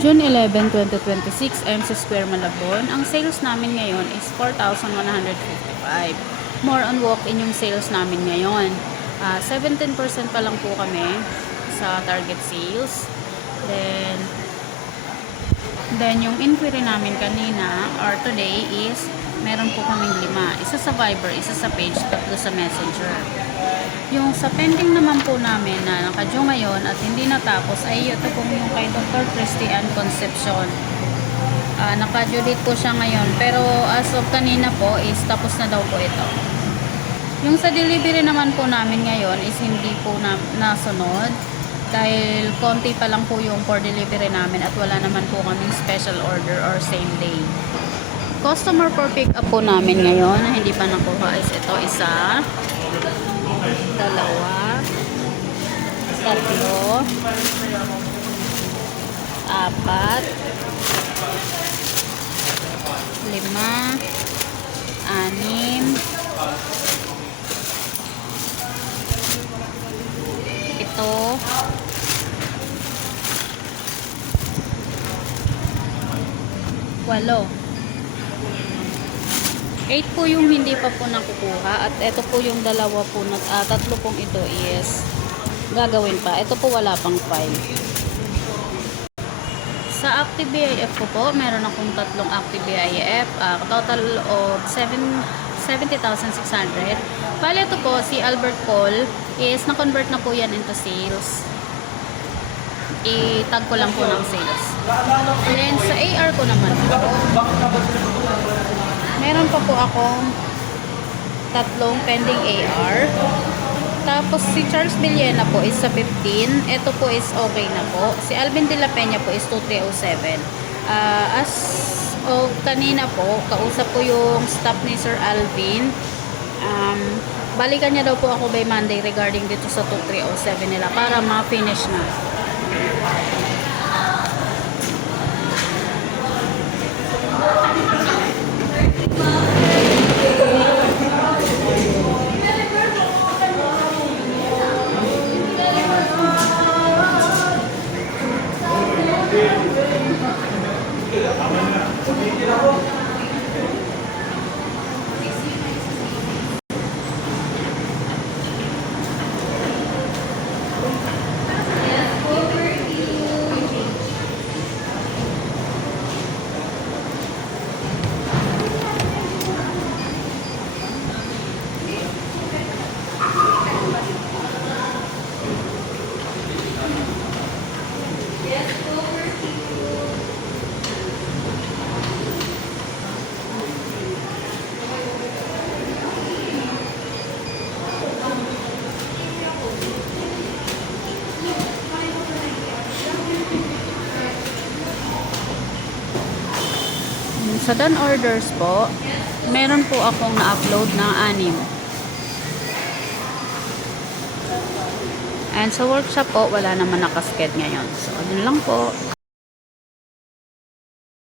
June 11, 2026, MC Square Malabon. Ang sales namin ngayon is 4,155. More on walk-in yung sales namin ngayon. 17% pa lang po kami sa target sales. Then yung inquiry namin kanina or today is meron po kaming 5. Isa sa Viber, isa sa page, 3 sa Messenger. Yung sa pending naman po namin na nakadyo ngayon at hindi natapos ay ito po yung kay Dr. Christian Concepcion. Nakadyo date po siya ngayon pero as of kanina po is tapos na daw po ito. Yung sa delivery naman po namin ngayon is hindi po nasunod dahil konti pa lang po yung for delivery namin at wala naman po kaming special order or same day. Customer for pick up po namin ngayon na hindi pa nakuha is ito, isa, 2, 3, 4, 5, 6, 7, 8. 8 po yung hindi pa po nakukuha at ito po yung dalawa po na, 3 pong ito is gagawin pa. Ito po wala pang file. Sa Active BIF po, meron akong 3 Active BIF, total of 70,600. Bale ito po si Albert Paul is na-convert na po yan into sales. I-tag ko lang po ng sales. And then sa AR ko naman po, meron pa po akong 3 pending AR. Tapos si Charles Villena po is sa 15. Ito po is okay na po. Si Alvin de la Peña po is 2307. As of kanina po, kausap ko yung staff ni Sir Alvin. Balikan niya daw po ako by Monday regarding dito sa 2307 nila para ma-finish na. Sa done orders po, meron po akong na-upload na 6. And sa workshop po, wala naman nakasked ngayon. So, yun lang po.